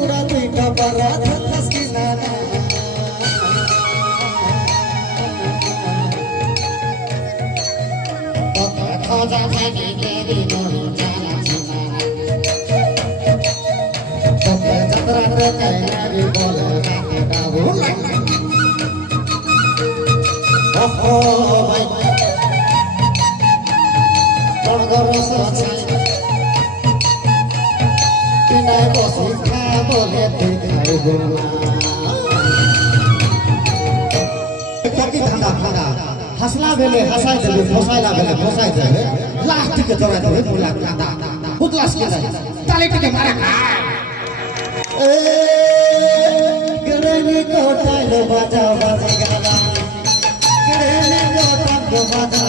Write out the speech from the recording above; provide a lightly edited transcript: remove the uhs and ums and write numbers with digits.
पूरा तुई का बारात हस की नाना तो खोजा जाने तेरी नोरी जाना सुनाना तो जतरा रे कहना भी बोले गाते गाओ ओहो भाई कौन करो सोचा बिना बसी खा बोले दिखाई बोला ककी धंधा धंधा हसला बेले हसाई देबे फसाइला बेले फसाई देबे लास्ट के जरा देबे मुला कादा उतलास के जाय ताले के मारे ए गरनी को टाइल बाजा बाजा गाना गरनी को टाइल बाजा